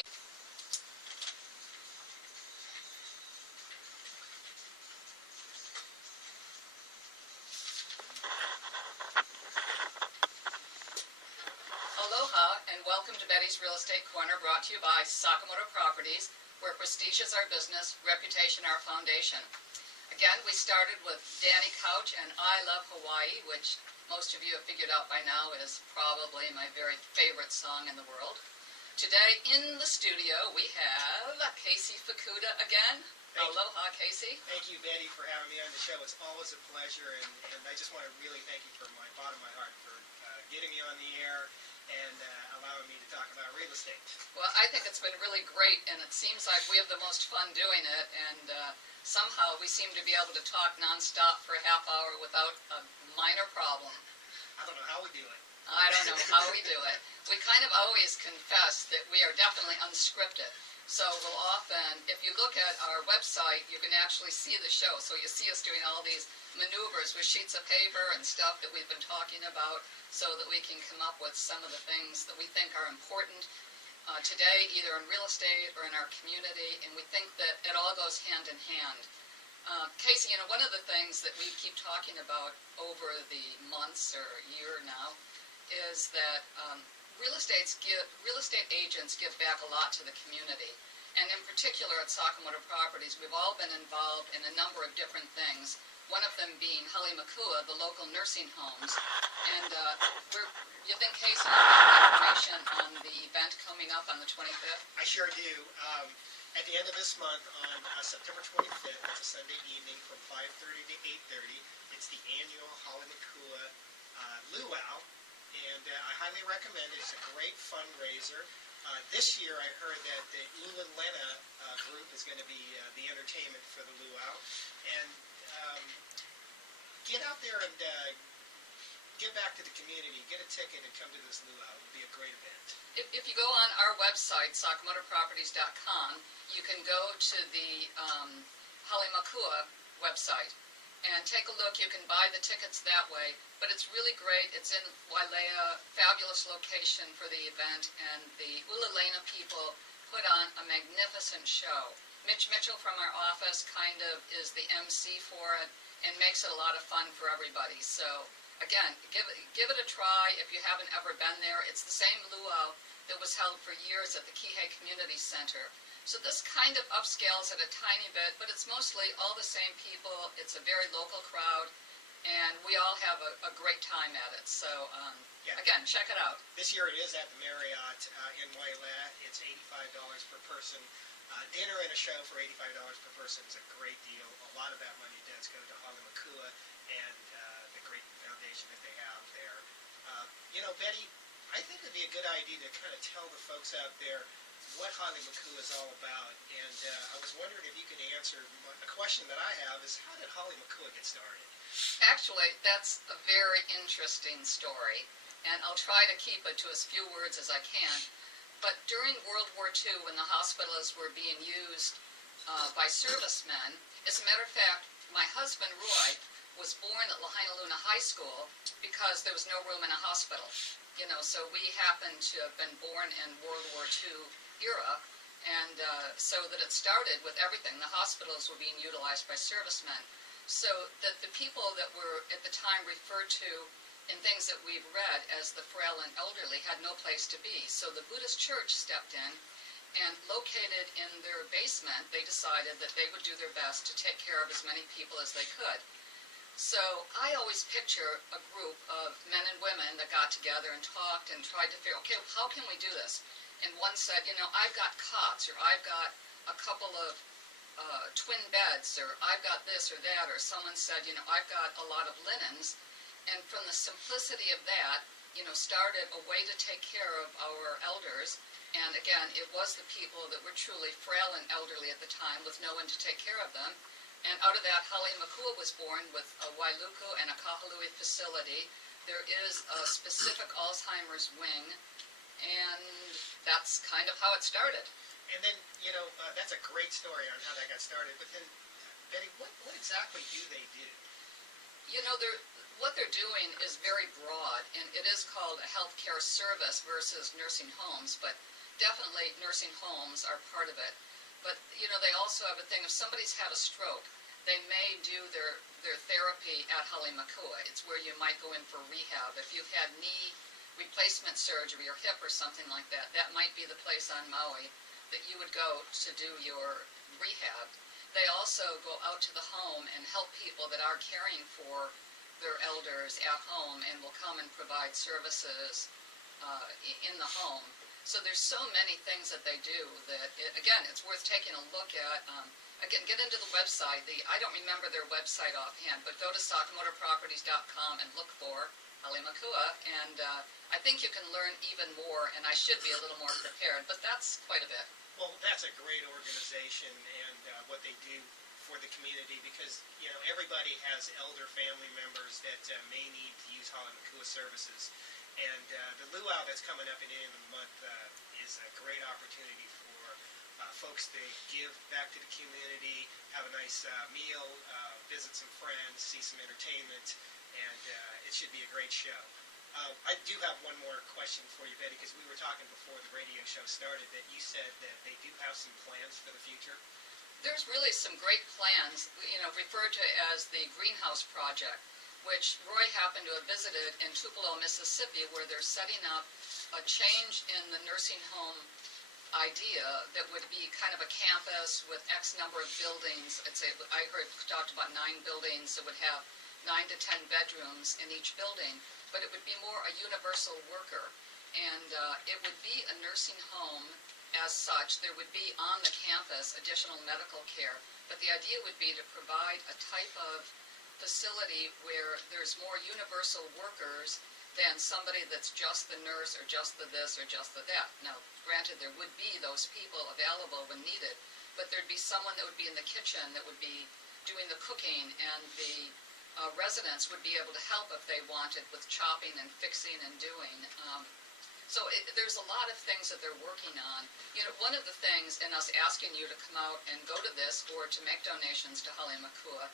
Aloha and welcome to Betty's Real Estate Corner, brought to you by Sakamoto Properties, where prestige is our business, reputation our foundation. Again, we started with Danny Couch and I Love Hawaii, which most of you have figured out by now is probably my very favorite song in the world. Today in the studio we have Casey Fukuda again. Aloha, Casey. Thank you, Betty, for having me on the show. It's always a pleasure, and I just want to really thank you from my bottom of my heart for getting me on the air and allowing me to talk about real estate. Well, I think it's been really great, and it seems like we have the most fun doing it, and somehow we seem to be able to talk nonstop for a half hour without a minor problem. I don't know how we do it. I don't know how we do it. We kind of always confess that we are definitely unscripted. So we'll often, if you look at our website, you can actually see the show. So you see us doing all these maneuvers with sheets of paper and stuff that we've been talking about so that we can come up with some of the things that we think are important today, either in real estate or in our community, and we think that it all goes hand in hand. Casey, one of the things that we keep talking about over the months or year now is that real estate agents give back a lot to the community. And in particular at Sakamoto Properties, we've all been involved in a number of different things, one of them being Halemakua, the local nursing homes. And you think, Casey, you have information on the event coming up on the 25th? I sure do. At the end of this month, on September 25th, it's a Sunday evening from 5:30 to 8:30. It's the annual Halemakua Luau. And I highly recommend it. It's a great fundraiser. This year I heard that the Ululena group is going to be the entertainment for the luau. And get out there and give back to the community. Get a ticket and come to this luau. It will be a great event. If you go on our website, sakamotoproperties.com, you can go to the Halemakua website and take a look. You can buy the tickets that way, but it's really great. It's in Wailea, fabulous location for the event, and the Ululena people put on a magnificent show. Mitch Mitchell from our office kind of is the MC for it and makes it a lot of fun for everybody. So again, give it a try if you haven't ever been there. It's the same luau that was held for years at the Kihei Community Center. So this kind of upscales it a tiny bit, but it's mostly all the same people. It's a very local crowd, and we all have a great time at it. So, Again, check it out. This year it is at the Marriott in Wailea. It's $85 per person. Dinner and a show for $85 per person is a great deal. A lot of that money does go to Halemakua and the great foundation that they have there. Betty, I think it would be a good idea to kind of tell the folks out there what Halemakua is all about, and I was wondering if you could answer a question that I have is, how did Halemakua get started? Actually, that's a very interesting story, and I'll try to keep it to as few words as I can. But during World War II, when the hospitals were being used by servicemen, as a matter of fact, my husband Roy was born at Lahainaluna High School because there was no room in a hospital. So we happened to have been born in World War II era, and so that it started with everything. The hospitals were being utilized by servicemen. So that the people that were at the time referred to in things that we've read as the frail and elderly had no place to be. So the Buddhist church stepped in, and located in their basement, they decided that they would do their best to take care of as many people as they could. So I always picture a group of men and women that got together and talked and tried to figure, okay, how can we do this? And one said, I've got cots, or I've got a couple of twin beds, or I've got this or that, or someone said, I've got a lot of linens. And from the simplicity of that, started a way to take care of our elders. And again, it was the people that were truly frail and elderly at the time with no one to take care of them. And out of that, Halemakua was born with a Wailuku and a Kahului facility. There is a specific Alzheimer's wing, and that's kind of how it started. And then, that's a great story on how that got started. But then, Betty, what exactly do they do? What they're doing is very broad, and it is called a healthcare service versus nursing homes, but definitely nursing homes are part of it. But, they also have a thing, if somebody's had a stroke, they may do their therapy at Halemakua. It's where you might go in for rehab. If you've had knee replacement surgery or hip or something like that, that might be the place on Maui that you would go to do your rehab. They also go out to the home and help people that are caring for their elders at home and will come and provide services in the home. So there's so many things that they do that, again, it's worth taking a look at. Again, get into the website. I don't remember their website offhand, but go to sakamotoproperties.com and look for Halemakua, and I think you can learn even more, and I should be a little more prepared, but that's quite a bit. Well, that's a great organization, and what they do for the community, because everybody has elder family members that may need to use Halemakua services, and the luau that's coming up at the end of the month is a great opportunity for folks to give back to the community, have a nice meal, visit some friends, see some entertainment, and it should be a great show. I do have one more question for you, Betty, because we were talking before the radio show started that you said that they do have some plans for the future. There's really some great plans, referred to as the Greenhouse Project, which Roy happened to have visited in Tupelo, Mississippi, where they're setting up a change in the nursing home idea that would be kind of a campus with X number of buildings. I heard talked about 9 buildings that would have 9 to 10 bedrooms in each building, but it would be more a universal worker, and it would be a nursing home as such. There would be on the campus additional medical care, but the idea would be to provide a type of facility where there's more universal workers than somebody that's just the nurse or just the this or just the that. Now, granted, there would be those people available when needed, but there'd be someone that would be in the kitchen that would be doing the cooking, and the residents would be able to help if they wanted with chopping and fixing and doing. So there's a lot of things that they're working on. One of the things in us asking you to come out and go to this or to make donations to Halemakua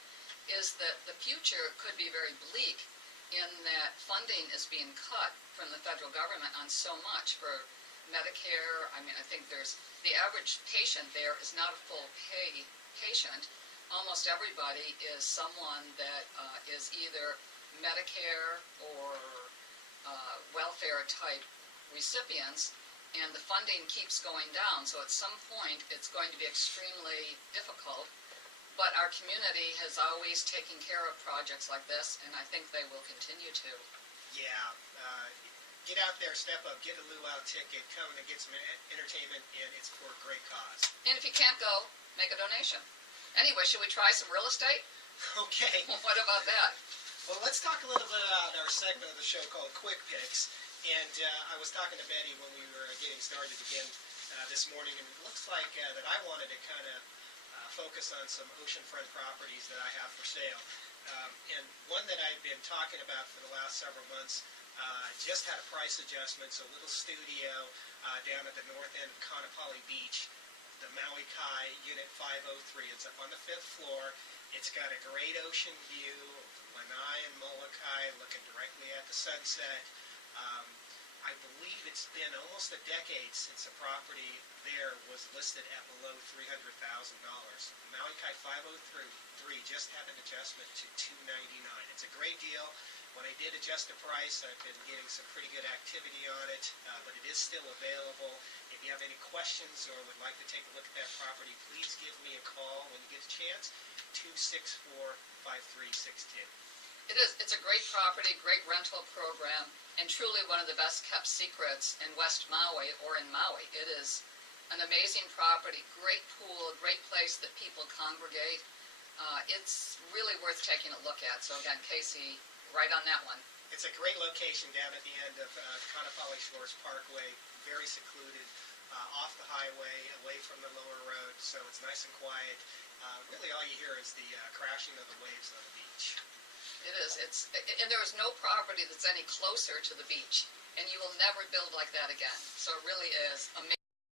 is that the future could be very bleak in that funding is being cut from the federal government on so much for Medicare. I think there's the average patient there is not a full pay patient. Almost everybody is someone that is either Medicare or welfare type recipients, and the funding keeps going down. So at some point it's going to be extremely difficult. But our community has always taken care of projects like this, and I think they will continue to. Yeah. Get out there, step up, get a luau ticket, come and get some entertainment, and it's for a great cause. And if you can't go, make a donation. Anyway, should we try some real estate? Okay. What about that? Well, let's talk a little bit about our segment of the show called Quick Picks. And I was talking to Betty when we were getting started again this morning, and it looks like that I wanted to kind of focus on some oceanfront properties that I have for sale. And one that I've been talking about for the last several months just had a price adjustment. So a little studio down at the north end of Kaanapali Beach, the Maui Kai Unit 503. It's up on the 5th floor. It's got a great ocean view of Lanai and Molokai, looking directly at the sunset. I believe it's been almost a decade since the property there was listed at below $300,000. Maui Kai 503 just had an adjustment to $299. It's a great deal. When I did adjust the price, I've been getting some pretty good activity on it, but it is still available. If you have any questions or would like to take a look at that property, please give me a call when you get a chance, 264-5362. It is. It's a great property, great rental program, and truly one of the best kept secrets in West Maui or in Maui. It is an amazing property, great pool, great place that people congregate. It's really worth taking a look at. So again, Casey, right on that one. It's a great location down at the end of Kaanapali Shores Parkway, very secluded, off the highway, away from the lower road, so it's nice and quiet. Really all you hear is the crashing of the waves on the beach. It is. And there is no property that's any closer to the beach, and you will never build like that again. So it really is amazing.